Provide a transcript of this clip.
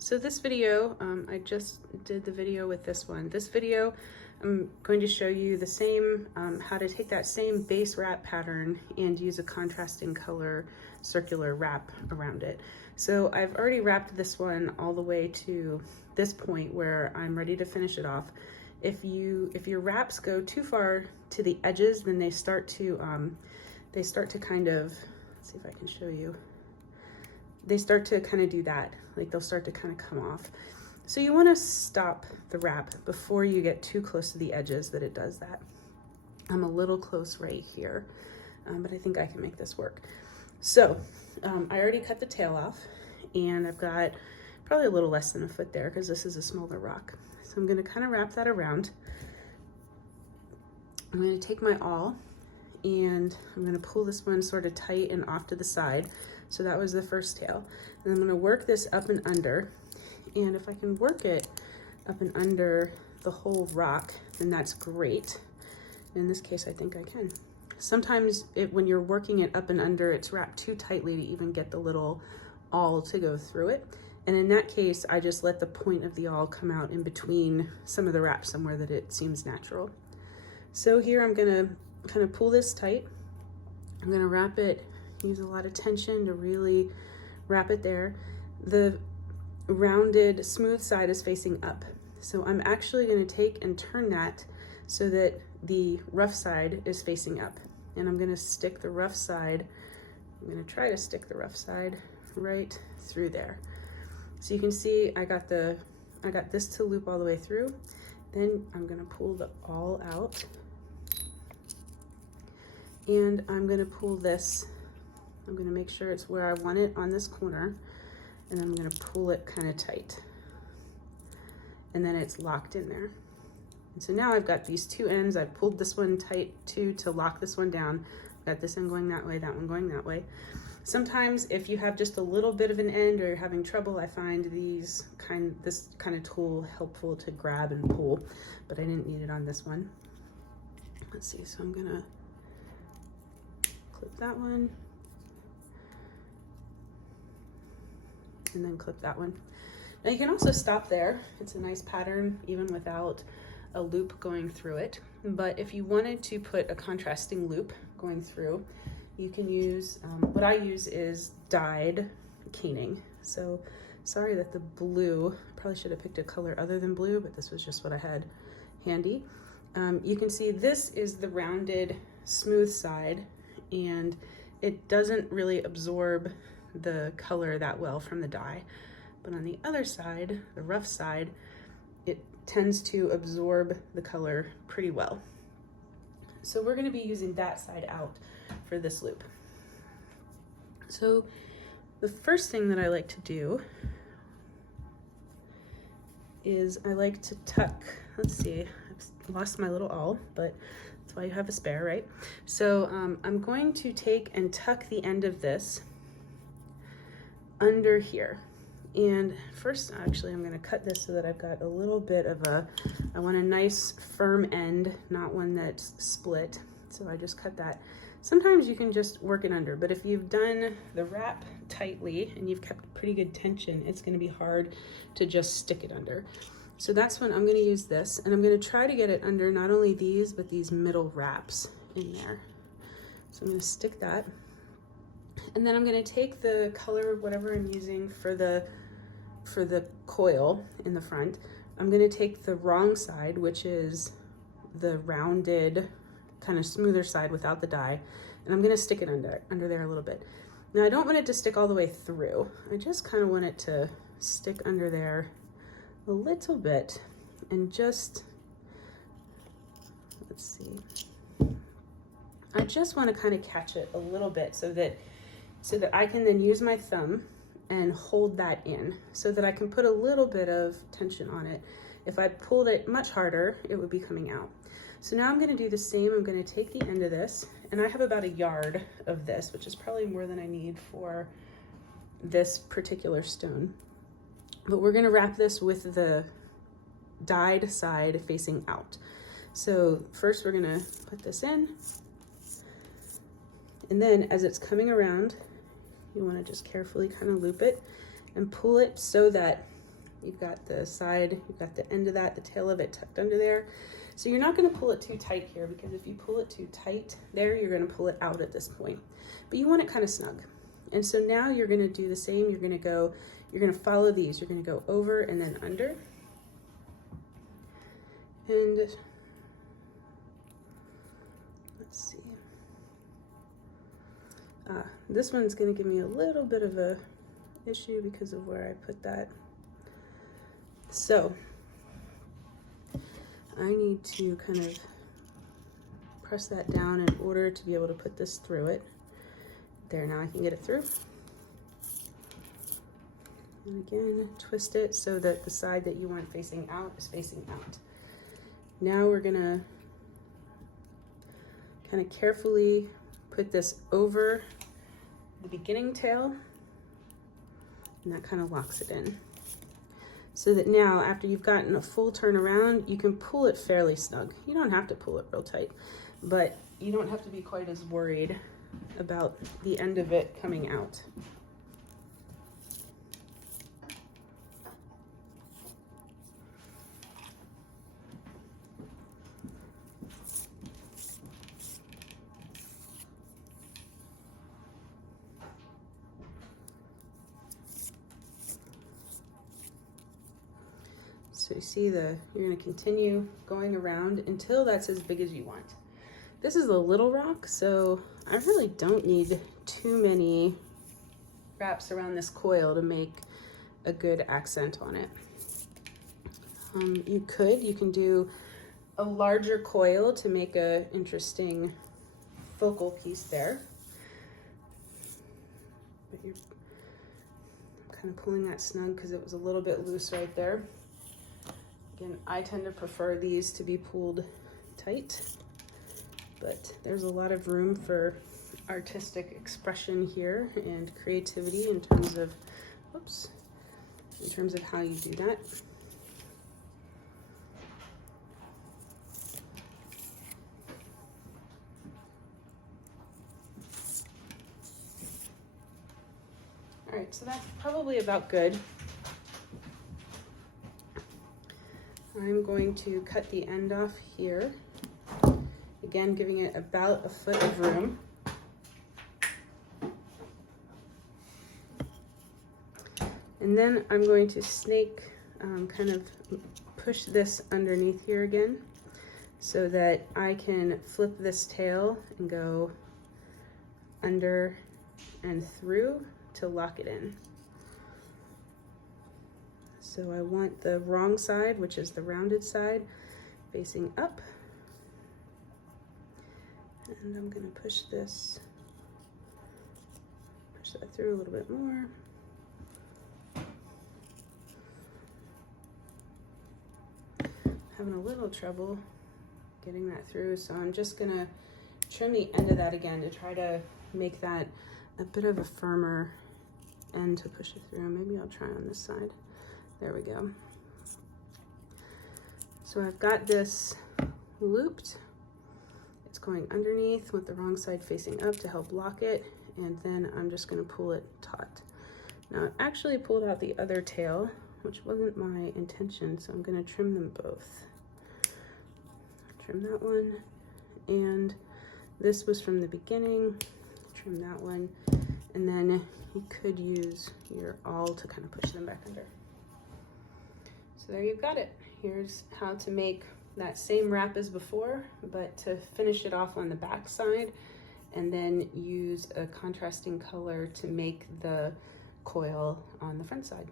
So this video, I just did the video with this one. This video, I'm going to show you the same, how to take that same base wrap pattern and use a contrasting color circular wrap around it. So I've already wrapped this one all the way to this point where I'm ready to finish it off. If your wraps go too far to the edges, then they start to kind of, let's see if I can show you. They start to kind of do that, like they'll start to kind of come off. So you want to stop the wrap before you get too close to the edges that it does that. I'm a little close right here, but I think I can make this work. So I already cut the tail off, and I've got probably a little less than a foot there because this is a smaller rock. So I'm going to kind of wrap that around. I'm going to take my awl and I'm going to pull this one sort of tight and off to the side. So that was the first tail. And I'm going to work this up and under. And if I can work it up and under the whole rock, then that's great. In this case, I think I can. Sometimes when you're working it up and under, it's wrapped too tightly to even get the little awl to go through it. And in that case, I just let the point of the awl come out in between some of the wrap somewhere that it seems natural. So here I'm gonna kind of pull this tight. I'm gonna wrap it, use a lot of tension to really wrap it there. The rounded smooth side is facing up. So I'm actually gonna take and turn that so that the rough side is facing up. And I'm gonna stick the rough side, I'm gonna try to stick the rough side right through there. So you can see I got this to loop all the way through. Then I'm gonna pull the awl out. And I'm gonna pull this, I'm gonna make sure it's where I want it on this corner, and I'm gonna pull it kind of tight. And then it's locked in there. And so now I've got these two ends. I've pulled this one tight too to lock this one down. I've got this end going that way, that one going that way. Sometimes if you have just a little bit of an end or you're having trouble, I find this kind of tool helpful to grab and pull, but I didn't need it on this one. Let's see, so I'm gonna clip that one and then clip that one. Now you can also stop there. It's a nice pattern even without a loop going through it. But if you wanted to put a contrasting loop going through, you can use, what I use is dyed caning. So sorry that the blue, probably should have picked a color other than blue, but this was just what I had handy. You can see this is the rounded smooth side, and it doesn't really absorb the color that well from the dye. But on the other side, the rough side, it tends to absorb the color pretty well. So we're gonna be using that side out for this loop. So the first thing that I like to do is I like to tuck, let's see, I've lost my little awl, but that's why you have a spare, right? So I'm going to take and tuck the end of this under here. And first, actually, I'm gonna cut this so that I've got a little bit of I want a nice firm end, not one that's split. So I just cut that. Sometimes you can just work it under, but if you've done the wrap tightly and you've kept pretty good tension, it's gonna be hard to just stick it under. So that's when I'm gonna use this, and I'm gonna try to get it under not only these, but these middle wraps in there. So I'm gonna stick that. And then I'm gonna take the color, whatever I'm using for the coil in the front. I'm gonna take the wrong side, which is the rounded, kind of smoother side without the dye, and I'm gonna stick it under there a little bit. Now I don't want it to stick all the way through. I just kind of want it to stick under there a little bit, and just, let's see. I just want to kind of catch it a little bit so that I can then use my thumb and hold that in so that I can put a little bit of tension on it. If I pulled it much harder, it would be coming out. So now I'm gonna do the same. I'm gonna take the end of this, and I have about 1 yard of this, which is probably more than I need for this particular stone. But we're gonna wrap this with the dyed side facing out. So first we're gonna put this in, and then as it's coming around, you want to just carefully kind of loop it and pull it so that You've got the side, you've got the end of that, the tail of it tucked under there. So you're not gonna pull it too tight here, because if you pull it too tight there, you're gonna pull it out at this point. But you want it kind of snug. And so now you're gonna do the same. You're gonna follow these. You're gonna go over and then under. And let's see. This one's gonna give me a little bit of a issue because of where I put that. So I need to kind of press that down in order to be able to put this through it. There, now I can get it through. And again, twist it so that the side that you want facing out is facing out. Now we're gonna kind of carefully put this over the beginning tail, and that kind of locks it in. So that now, after you've gotten a full turn around, you can pull it fairly snug. You don't have to pull it real tight, but you don't have to be quite as worried about the end of it coming out. So you see you're going to continue going around until that's as big as you want. This is a little rock, so I really don't need too many wraps around this coil to make a good accent on it. You can do a larger coil to make a interesting focal piece there. But you're kind of pulling that snug because it was a little bit loose right there. Again, I tend to prefer these to be pulled tight, but there's a lot of room for artistic expression here and creativity in terms of, in terms of how you do that. All right, so that's probably about good. I'm going to cut the end off here. Again, giving it about a foot of room. And then I'm going to snake, kind of push this underneath here again so that I can flip this tail and go under and through to lock it in. So I want the wrong side, which is the rounded side, facing up. And I'm going to push that through a little bit more. Having a little trouble getting that through, so I'm just going to trim the end of that again to try to make that a bit of a firmer end to push it through. Maybe I'll try on this side. There we go. So I've got this looped. It's going underneath with the wrong side facing up to help lock it, and then I'm just going to pull it taut. Now I actually pulled out the other tail, which wasn't my intention, so I'm going to trim them both. Trim that one, and this was from the beginning. Trim that one, and then you could use your awl to kind of push them back under. So there you've got it. Here's how to make that same wrap as before, but to finish it off on the back side, and then use a contrasting color to make the coil on the front side.